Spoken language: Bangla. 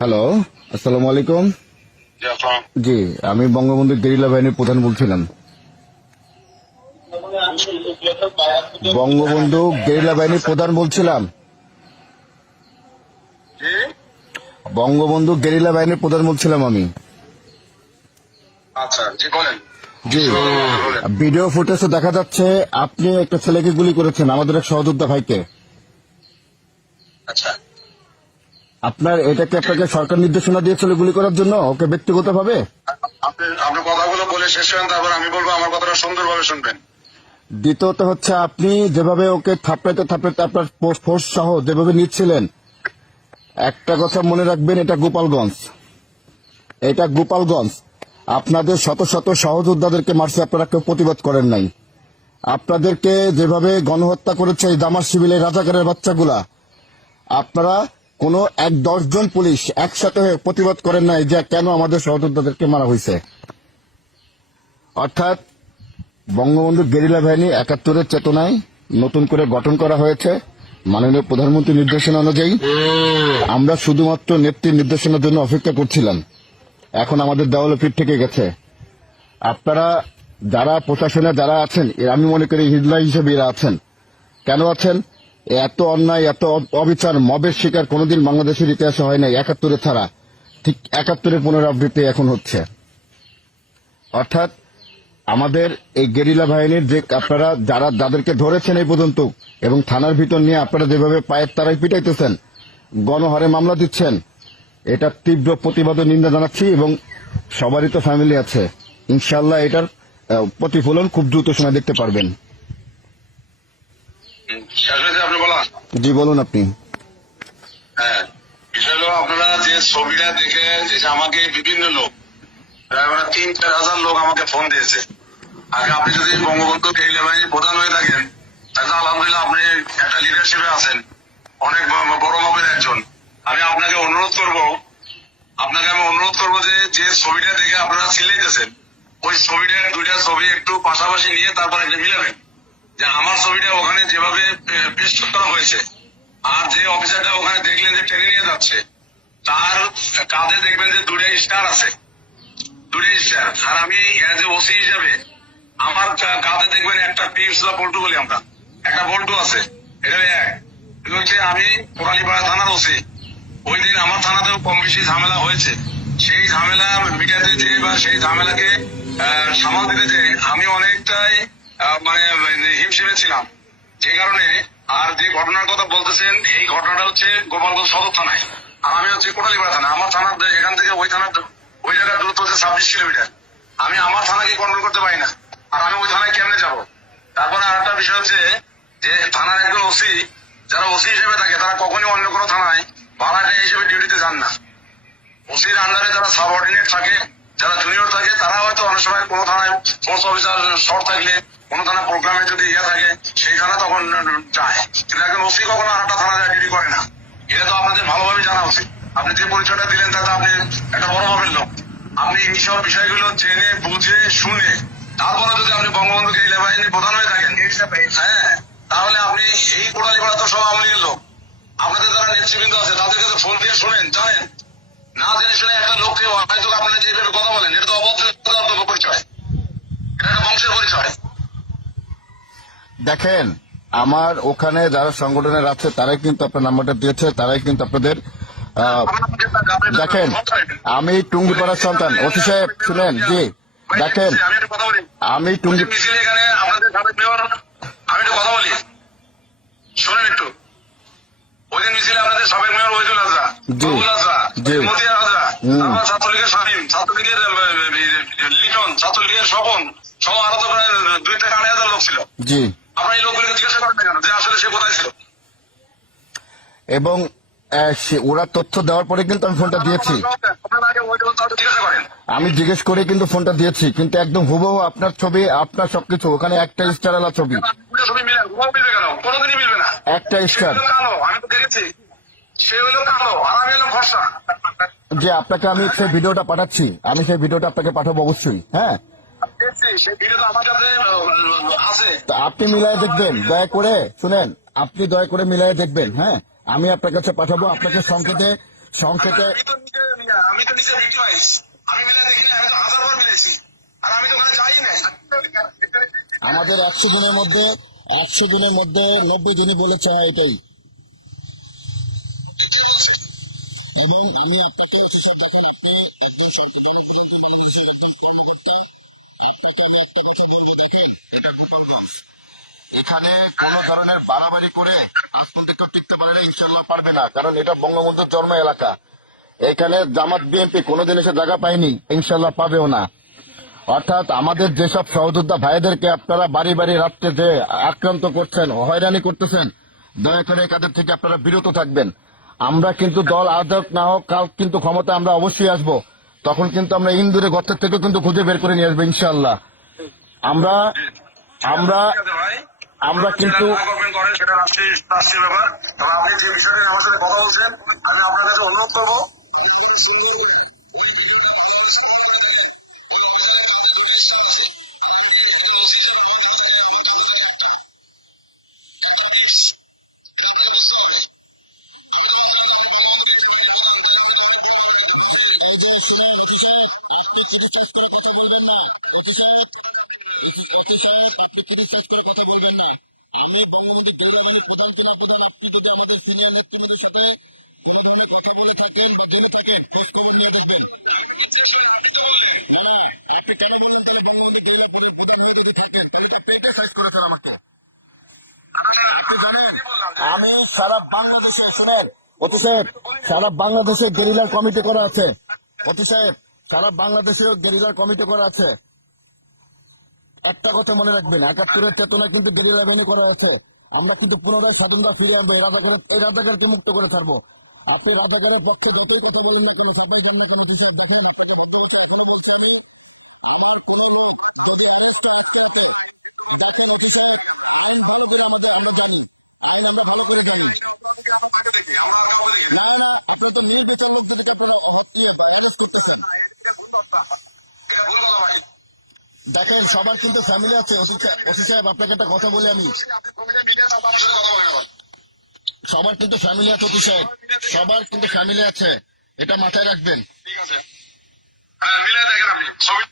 হ্যালো, আসসালামু আলাইকুম। জি, আসসালাম। জি, আমি বঙ্গবন্ধু গেরিলা বাহিনীর প্রধান বলছিলাম। বঙ্গবন্ধু গেরিলা বাহিনীর প্রধান বলছিলাম। জি, বঙ্গবন্ধু গেরিলা বাহিনীর প্রধান বলছিলাম আমি। আচ্ছা, জি বলেন। জি, বলেন। ভিডিও ফুটেজে দেখা যাচ্ছে আপনি একটা ছেলেকে গুলি করেছেন, আমাদের এক সহযোদ্ধা ভাইকে। আচ্ছা, আপনার এটাকে আপনাকে সরকার নির্দেশনা দিয়েছিল গুলি করার জন্য ওকে ব্যক্তিগতভাবে? আপনি কথাগুলো বলে শেষ করেন, তারপর আমি বলবো, আমার কথাটা সুন্দরভাবে শুনবেন। দ্বিতীয়ত হচ্ছে আপনি যেভাবে ওকে থাপড়াইতে থাপড়াইতে আপনার ফোর্স সহ যেভাবে নিচ্ছিলেন, একটা কথা মনে রাখবেন, এটা গোপালগঞ্জ। আপনাদের শত শত সহযোদ্ধাদেরকে মারছে, আপনারা কেউ প্রতিবাদ করেন নাই। আপনাদেরকে যেভাবে গণহত্যা করেছে এই দামার শিবিলের রাজাকারের বাচ্চাগুলা, আপনারা কোনো 10 জন পুলিশ একসাথে হয়ে প্রতিবাদ করেন নাই যে কেন আমাদের সহযোদ্ধাদেরকে মারা হয়েছে। অর্থাৎ বঙ্গবন্ধু গেরিলা বাহিনী 71-এর চেতনায় নতুন করে গঠন করা হয়েছে মাননীয় প্রধানমন্ত্রীর নির্দেশনা অনুযায়ী। আমরা শুধুমাত্র নেত্রীর নির্দেশনার জন্য অপেক্ষা করছিলাম, এখন আমাদের দেওয়ালে পিঠ থেকে গেছে। আপনারা যারা প্রশাসনে যারা আছেন, আমি মনে করি হিজলা হিসেবে এরা আছেন। কেন আছেন? এত অন্যায়, এত অবিচার, মবের শিকার কোনোদিন বাংলাদেশের ইতিহাসে হয় নাই, 71-এ ছাড়া। ঠিক 71-এর পুনরাবৃত্তি এখন হচ্ছে। অর্থাৎ আমাদের এই গেরিলা বাহিনীর যে আপনারা যাদেরকে ধরেছেন এই পর্যন্ত, এবং থানার ভিতর নিয়ে আপনারা যেভাবে পায়ের তারাই পিটাইতেছেন, গণহারে মামলা দিচ্ছেন, এটা তীব্র প্রতিবাদ ও নিন্দা জানাচ্ছি। এবং সবারই তো ফ্যামিলি আছে, ইনশাআল্লাহ এটার প্রতিফলন খুব দ্রুত সময় দেখতে পারবেন। শেষ হয়েছে আপনি বলা? জি বলুন আপনি। হ্যাঁ, বিষয় হলো, আপনারা যে ছবিটা দেখে যে আমাকে বিভিন্ন লোক, প্রায় 3-4 হাজার লোক আমাকে ফোন দিয়েছে। আগে আপনি যদি বঙ্গবন্ধু গেরিলা বাহিনীর প্রধান হয়ে থাকেন, তাহলে আলহামদুলিল্লাহ আপনি একটা লিডারশিপে আছেন, অনেক বড় মাপের একজন। আমি আপনাকে অনুরোধ করব, যে ছবিটা দেখে আপনারা চিল্লাইতেছেন, ওই ছবিটা 2টা ছবি একটু পাশাপাশি নিয়ে তারপর একটা মিলাবেন। যে আমার ছবিটা ওখানে যেভাবে পেশ করা হয়েছে, আর যে অফিসারটা ওখানে দেখলেন যে টেনে নিয়ে যাচ্ছে, তার কাঁধে দেখবেন যে 2টা স্টার আছে, 2টা স্টার। আর আমি এজ এ ওসি হিসাবে আমার কাঁধে দেখবেন একটা টিপস বা বল্টু বলি আমরা, একটা বল্টু আছে। এটা হচ্ছে আমি কোরালীপাড়া থানার ওসি। ওই দিন আমার থানাতেও কম বেশি ঝামেলা হয়েছে। সেই ঝামেলা মিটাতে যে বা সেই ঝামেলাকে সামাল দিতে যে আমি অনেকটাই হিমশিমে ছিলাম। যে কারণে, আর যে ঘটনার কথা বলতেছেন, এই ঘটনাটা হচ্ছে গোপালগঞ্জ সদর থানায়, আর আমি হচ্ছে কোটালীপাড়া থানা। আমার থানার এখান থেকে ওই জায়গার দূরত্ব হচ্ছে 26 কিলোমিটার। আমি আমার থানাকে কন্ট্রোল করতে পারি না, আর আমি ওই থানায় কেমনে যাবো? তারপরে আর একটা বিষয় হচ্ছে যে থানার একজন ওসি, যারা ওসি হিসেবে থাকে, তারা কখনই অন্য কোনো থানায় ভাড়াটিয়া হিসেবে ডিউটিতে যান না। ওসির আন্ডারে যারা সাবঅর্ডিনেট থাকে, যারা জুনিয়র থাকে, তারা হয়তো অনেক সময় কোনো থানায় ফোর্স অফিসার শর্ট থাকলে, কোনো থানা প্রোগ্রামে যদি থাকে, সেই থানা তখন যায়। কিন্তু একজন ওসি কখনো আর একটা থানায় ডিউটি করে না। এটা তো আপনাদের ভালোভাবে জানা উচিত। আপনি যে পরিচয়টা দিলেন, তাতে আপনি একটা বড় ভাবের লোক। আপনি এইসব বিষয়গুলো জেনে বুঝে শুনে তারপরে যদি আপনি বঙ্গবন্ধু গেরিলা বাহিনীর প্রধান হয়ে থাকেন, হ্যাঁ, তাহলে আপনি এই কোটালীপাড়া তো সব আওয়ামী লীগের লোক। আপনাদের যারা নেতৃবৃন্দ আছে, তাদের কাছে ফোন দিয়ে শোনেন, জানেন না জেনে শুনে একটা লোককে হয়তো আপনারা যেভাবে কথা বলেন, এটা তো অভদ্র পরিচয়, এটা একটা বংশের পরিচয়। দেখেন, আমার ওখানে যারা সংগঠনের আছে তারাই কিন্তু আপনার নাম্বারটা দিয়েছে, তারাই কিন্তু আপনাদের দেখেন, আমি টুঙ্গিপাড়ার সন্তান। ওসি সাহেব শুনেন, জি দেখেন, আমি টুঙ্গি এখানে আপনাদের আমি একটু কথা বলি, শোনেন একটু। ওই দিন মিছিলে আপনাদের সাবেক মেয়র ওহিদুল আজরা, মতিয়া আজরা, ছাত্রলীগের শামীম, ছাত্রলীগের লিটন, ছাত্রলীগের স্বপন সহ আরো তো প্রায় 2 থেকে 2.5 হাজার লোক ছিল। জি, আপনারা এই লোকগুলোকে জিজ্ঞাসা করেন কেন যে আসলে সে কোথায় ছিল? এবং ওরা তথ্য দেওয়ার পরে কিন্তু আমি ফোনটা দিয়েছি। আমি জিজ্ঞেস করে কিন্তু ফোনটা দিয়েছি, কিন্তু একদম হুবহু আপনার ছবি, আপনার সবকিছু, ওখানে একটা স্টার আলা ছবি, একটা স্টার। আমি তো দেখেছি সে হলো কালো আর আমি হলাম ফর্সা। যে আপনাকে আমি সেই ভিডিওটা পাঠাচ্ছি, আমি সেই ভিডিওটা আপনাকে পাঠাবো অবশ্যই। হ্যাঁ, সেই ভিডিও তো আমার কাছে আছে, আপনি মিলাই দেখবেন, দয়া করে শুনেন, আপনি দয়া করে মিলাই দেখবেন। হ্যাঁ, আমি আপনার কাছে পাঠাবো, আপনাকে সংকেতে সংক্ষেপে আমি তো নিজে ভিক্টিমাইজ, আমি মিলে দেখিনি, আমি তো 1000 বার মিলেছি, আর আমি তো ওখানে যাই নাই। আমাদের 100 জনের মধ্যে 90 জনই বলেছে হ্যাঁ এটাই। কে বলছে? এবং আমি আপনাকে ওসি সাহেব দেখেন, আপনি একজন সরকার জনপ্রতিনিধি বাংলাদেশের একজন কর্মকর্তা, আপনাকে আমি একটা কথা বলবো, দেখেন এটা গোপালগঞ্জ, এখানে কোনো ধরনের বাড়াবাড়ি করে আজ পর্যন্ত কেউ টিকতে পারে না, ইনশাল্লাহ পারবে না, কারণ এটা বঙ্গবন্ধুর জন্ম এলাকা। এখানে জামাত বিএনপি কোনোদিন এসে জায়গা পায়নি, ইনশাল্লাহ পাবেও না। অর্থাৎ আমাদের যেসব সহযোদ্ধা ভাইদেরকে আপনারা বাড়ি বাড়ি রাত্রে যে আক্রান্ত করছেন, হয়রানি করতেছেন, দয়া করে কাদের থেকে আপনারা বিরত থাকবেন। আমরা কিন্তু দল আদক না হোক, কাল কিন্তু ক্ষমতা আমরা অবশ্যই আসব, তখন কিন্তু আমরা ইন্দুরে গর্তের থেকে কিন্তু খুঁজে বের করে নিয়ে আসবো ইনশাল্লাহ। আমরা আমরা আমরা কিন্তু করেন সেটা রাষ্ট্রীয় ব্যাপার। তবে আপনি যে বিষয়টা নিয়ে আমার সাথে কথা বলছেন, আমি আপনার কাছে অনুরোধ করবো, আপনি আবার সুন্দর করে ওই ভিডিওটা ভালোভাবে স্ক্রল করে দেখেন। ওই অফিসারের কাঁধে 2টা স্টার আছে, আর আমি একজন ওসি হিসেবে আমার কাছে থাকে, আমার কাঁধে থাকে একটা পিস। এটা আপনাকে বুঝতে হবে। আমি তো ভাবছিলাম যে আপনি বঙ্গবন্ধু কৃষি বাহিনীর প্রধান, তাহলে আপনি তো অনেক বড় ভাবের একজন। আপনি এই যে শুনেন ওসি সাহেব, আপনি ক্রিটিসাইজ করে কথা বলবেন না। ওসি সাহেব আপনি ক্রিটিসাইজ করে কথা বলবেন না। আমি বঙ্গবন্ধু গেরিলা বাহিনীর প্রধান কিনা প্রধান, আপনি যদি আমাদের সিনিয়র নেতৃবৃন্দের সাথে কোন ধরনের কথা বলে থাকেন বা জেনে থাকেন, খোঁজ খবর নিয়ে দেখবেন। আমি জিজ্ঞেস করি, আপনি তো বললেন। না না, আপনি কেন বললেন তাহলে? বঙ্গবন্ধু গেরিলা প্রধান হয়ে যদি থাকেন তাহলে তো আপনি এটাই সাইজ করেছেন আমাকে। আপনি জানেন আমি সারা বাংলাদেশে, শুনেন অতি সাহেব, সারা বাংলাদেশে গেরিলার কমিটি করা আছে। অতি সাহেব, সারা বাংলাদেশেও গেরিলার কমিটি করা আছে। একটা কথা মনে রাখবেন, 71-এর চেতনা কিন্তু গেরিলা বাহিনী করা আছে। আমরা কিন্তু পুনরায় স্বাধীনতা ফিরিয়ে আনবো, এই রাজাকারকে মুক্ত করে ছাড়বো। আপনি রাজাকারের পক্ষে যতই কথা বলেন না কেন, ছাপাই যান না কেন, অতি সাহেব দেখেন, আপনাকে ভদ্র বলছে, এখনো বলছে আমি, আমার কোন লোক যদি অ্যারেস্ট হয় আজকে রাতে, দেখেন অতি সাহেব, আইন ভালো করে আমরা জানি, আইন আমরা ভালো করে জানি। আমরা আর কাউকে দেখি না। না না, আপনারা তো নির্বিচার লোকদেরকে আপনারা অ্যারেস্ট করতেছেন। এটা ভুল কথা ভাই। দেখেন সবার কিন্তু ফ্যামিলি আছে। ওসি সাহেব আপনাকে একটা কথা বলি আমি, আপনি কমিটি মিডিয়া আমার সাথে কথা বলেন আবার। সবার কিন্তু ফ্যামিলি আছে ওসি সাহেব, সবার কিন্তু ফ্যামিলি আছে, এটা মাথায় রাখবেন। ঠিক আছে, হ্যাঁ মিলে দেখেন আপনি ছবি।